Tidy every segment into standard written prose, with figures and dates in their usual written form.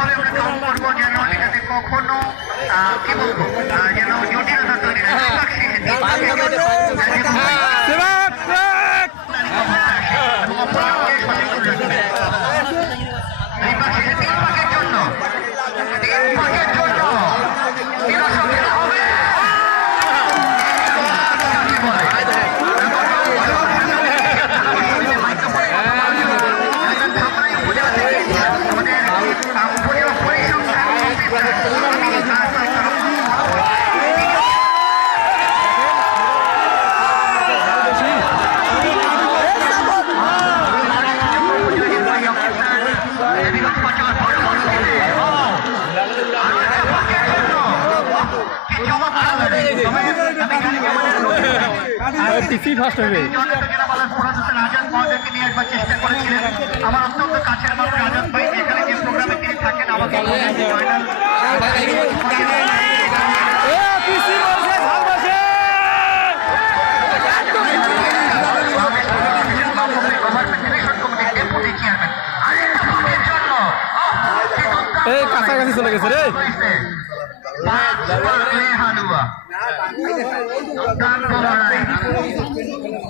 ভাবে আমরা কাউন্ট করবো যেন এটাতে কখনো কি বলবো যেন জটিলতা তৈরি না হয়। আমার অত্যন্ত কাছের মানুষ আজাদ ভাই এখানে যে প্রোগ্রামে তিনি থাকেন আমাকে কাছাকাছি চলে গেছে রে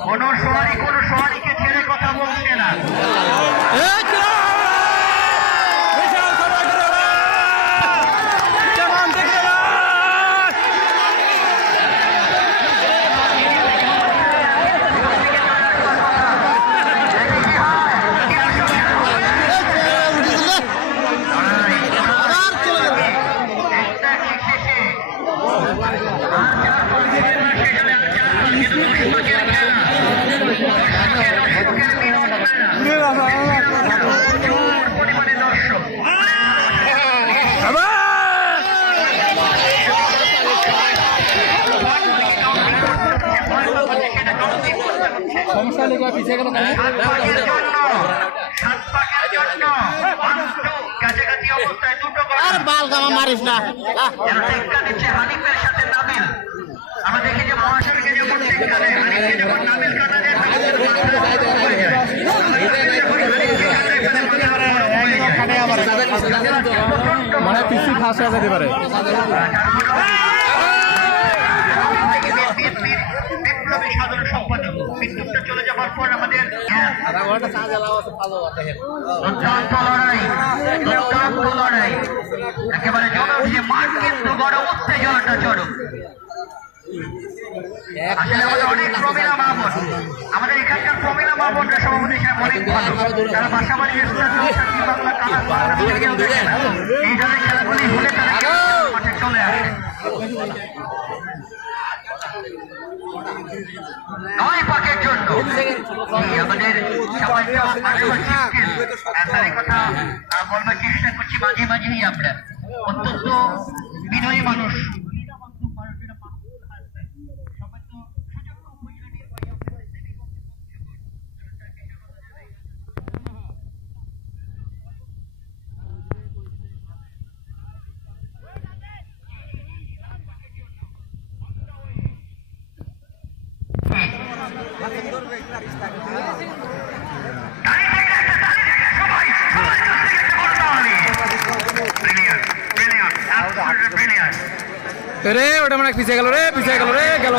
কোন সোয়ারিকে ছেড়ে কথা বলছে না। মারিস না আমরা দেখি যে মহাশয়কে যখন যখন নামেল কাটা যায় মানে পিসি ফাঁস হয়ে যেতে পারে। বিপ্লবী সাধারণ সম্পাদক বিদ্যুৎটা চলে যাওয়ার পর আমাদের লড়াই একেবারে জনভিজে মাঠ কিন্তু বড় উত্তেজনাটা চরম। আসলে আমাদের অনেক প্রমীলা মা বোন আমাদের এখানকার প্রমীলা মা বোনরা সভাপতি সাহেব অনেক ভালো, তারা বাসাবাড়ি এই ধরনের খেলাগুলি হলে তারা মাঠে চলে আসে। নয় পাকের জন্য আমাদের সবাই কথা বলবার চেষ্টা করছি মাঝে মাঝেই আমরা অত্যন্ত বিনয়ী মানুষ। রে ওটা মানে পিছিয়ে গেল রে গেল